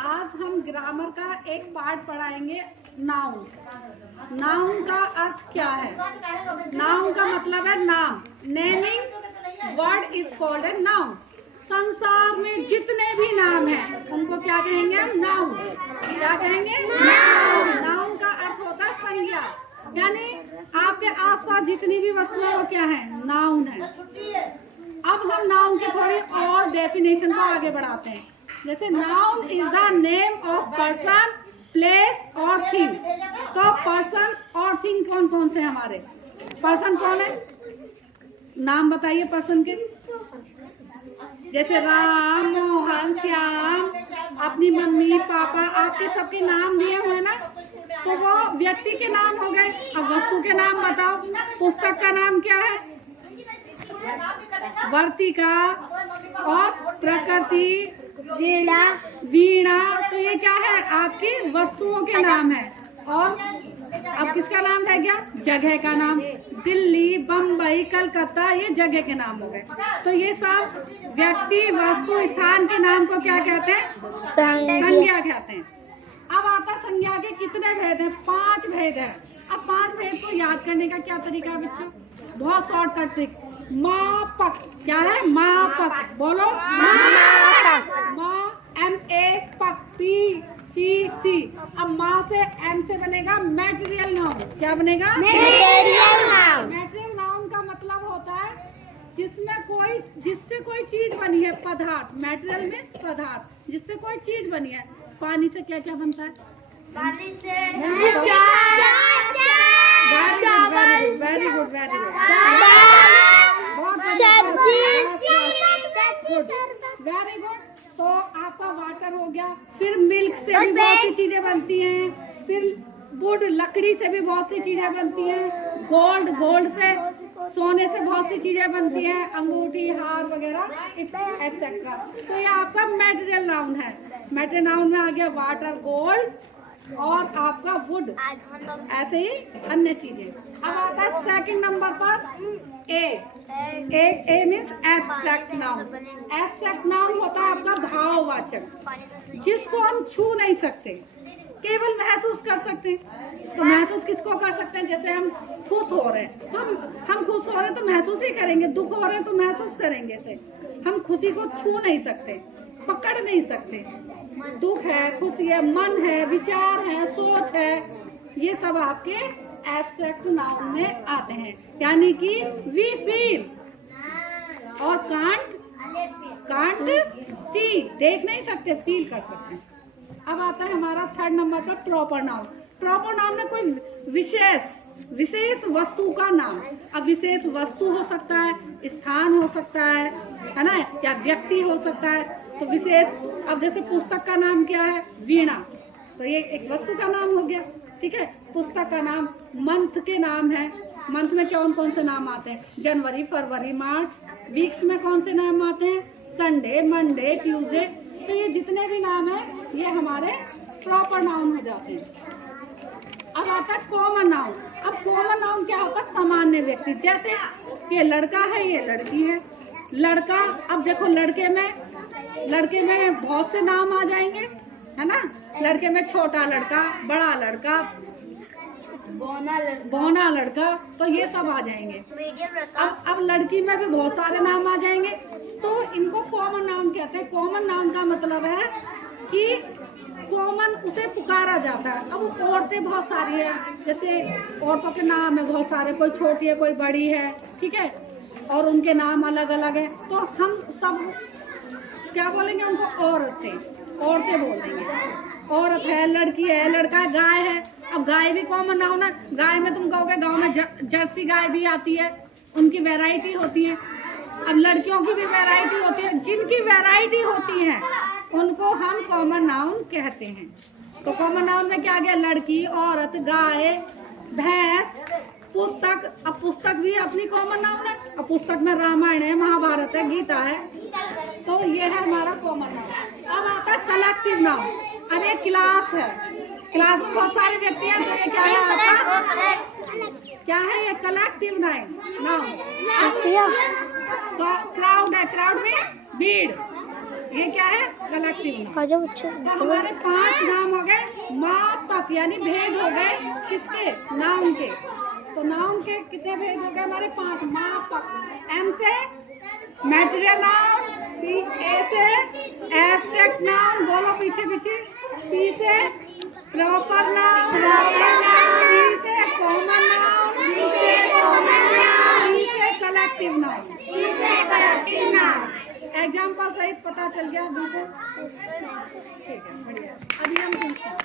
आज हम ग्रामर का एक पार्ट पढ़ाएंगे, नाउन। नाउन का अर्थ क्या है? नाउन का मतलब है नाम। Naming word is called a noun. संसार में जितने भी नाम हैं उनको क्या कहेंगे हम? नाउन। क्या कहेंगे? नाउन। नाउन का अर्थ होता है संज्ञा, यानी आपके आसपास जितनी भी वस्तुएं वो क्या है? नाउन है। अब हम नाउन की थोड़ी और डेफिनेशन को आगे बढ़ाते हैं। जैसे noun is the name of person, place और थिंग। तो पर्सन और थिंग कौन कौन से हमारे? पर्सन कौन है? नाम बताइए पर्सन के। जैसे राम, मोहन, श्याम, अपनी मम्मी, पापा, आपके सबके नाम दिए हुए ना, तो वो व्यक्ति के नाम हो गए। अब वस्तु के नाम बताओ। पुस्तक का नाम क्या है? वर्तिका। और प्रकृति, वीणा। तो ये क्या है? आपकी वस्तुओं के नाम है। और अब किसका नाम रह गया? जगह का नाम। दिल्ली, बम्बई, कलकत्ता, ये जगह के नाम हो गए। तो ये सब व्यक्ति, वस्तु, स्थान के नाम को क्या कहते हैं? संज्ञा कहते हैं। अब आता संज्ञा के कितने भेद हैं? 5 भेद है। अब 5 भेद को याद करने का क्या तरीका है बच्चों? बहुत शॉर्टकट ट्रिक। मापक। क्या है? मापक। बोलो पक, PCC। अब माँ से M से बनेगा मैटेरियल नाउन। क्या बनेगा? मैटेरियल नाउन का मतलब होता है जिससे कोई चीज बनी है, पदार्थ। मैटेरियल मीन्स पदार्थ, जिससे कोई चीज बनी है। पानी से क्या क्या बनता है? पानी से वेरी गुड। Very good. तो आपका वाटर हो गया। फिर मिल्क से भी बहुत सी चीजें बनती हैं। फिर वुड, लकड़ी से भी बहुत सी चीजें बनती हैं। गोल्ड से, सोने से बहुत सी चीजें बनती हैं। अंगूठी, हार वगैरह, एक्सेट्रा। तो ये आपका मैटेरियल नाउन है। मैटेरियल नाउन में आ गया वाटर, गोल्ड और आपका वुड, ऐसे ही अन्य चीजें। अब आता है सेकंड नंबर पर A means abstract noun. Abstract noun होता है आपका भाववाचक, जिसको हम छू नहीं सकते, केवल महसूस कर सकते हैं। तो महसूस किसको कर सकते हैं? जैसे हम खुश हो रहे हैं, हम खुश हो रहे हैं तो महसूस ही करेंगे। दुख हो रहे हैं तो महसूस करेंगे। से हम खुशी को छू नहीं सकते, पकड़ नहीं सकते। दुख है, खुशी है, मन है, विचार है, सोच है, ये सब आपके एब्स्ट्रैक्ट नाउन में आते हैं। यानी कि वी फील और कांट सी, देख नहीं सकते, फील कर सकते हैं। अब आता है हमारा थर्ड नंबर पर प्रॉपर नाउन। प्रॉपर नाउन में कोई विशेष वस्तु का नाम। अब विशेष वस्तु हो सकता है, स्थान हो सकता है ना, या व्यक्ति हो सकता है। तो विशेष, अब जैसे पुस्तक का नाम क्या है? वीणा। तो ये एक वस्तु का नाम हो गया, ठीक है। पुस्तक का नाम। मंथ के नाम है। मंथ में कौन से नाम आते हैं? जनवरी, फरवरी, मार्च। वीक्स में कौन से नाम आते हैं? Sunday, Monday, Tuesday. तो ये जितने भी नाम है ये हमारे प्रॉपर नाउन हो जाते हैं। अब आता है कॉमन नाउन। अब कॉमन नाउन क्या होता है? सामान्य व्यक्ति। जैसे ये लड़का है, ये लड़की है। लड़का, अब देखो लड़के में बहुत से नाम आ जाएंगे, है ना। लड़के में छोटा लड़का, बड़ा लड़का, बौना लड़का, तो ये सब आ जाएंगे। अब लड़की में भी बहुत सारे नाम आ जाएंगे। तो इनको कॉमन नाउन कहते हैं। कॉमन नाउन का मतलब है कि कॉमन उसे पुकारा जाता है। अब औरतें बहुत सारी है, जैसे औरतों के नाम है बहुत सारे, कोई छोटी है, कोई बड़ी है, ठीक है, और उनके नाम अलग अलग है। तो हम सब क्या बोलेंगे? उनको औरतें बोल देंगे। औरत है, लड़की है, लड़का है, गाय है। अब गाय भी कॉमन नाउन है। गाय में तुम कहोगे गांव में जर्सी गाय भी आती है, उनकी वैरायटी होती है। अब लड़कियों की भी वैरायटी होती है। जिनकी वैरायटी होती है उनको हम कॉमन नाउन कहते हैं। तो कॉमन नाउन में क्या गया? लड़की, औरत, गाय, भैंस, पुस्तक। अब पुस्तक भी अपनी कॉमन नाउन है। अब पुस्तक में रामायण है, महाभारत है, गीता है। तो ये है हमारा कॉमन नाउन। अब आता है कलेक्टिव नाउन। अब एक क्लास है, क्लास में बहुत सारे व्यक्ति हैं, तो ये क्या है आपका? क्या है ये? Collective noun. क्राउड है, क्राउड में भीड़। ये क्या है? Collective noun. आजा बच्चों। तो हमारे 5 नाम हो गए मापक, यानी भेद हो गए किसके? नाउन के। तो नाउन के कितने भेद हो गए हमारे? 5। मापक, एम से मटेरियल नाउन, ए से एब्स्ट्रैक्ट नाउन, बोलो पीछे पीछे, पी से प्रॉपर नाउन, सी से कॉमन नाउन, डी से कलेक्टिव नाउन। एग्जाम्पल सहित पता चल गया बिल्कुल? ठीक है, बढ़िया। अभी हम पूछते हैं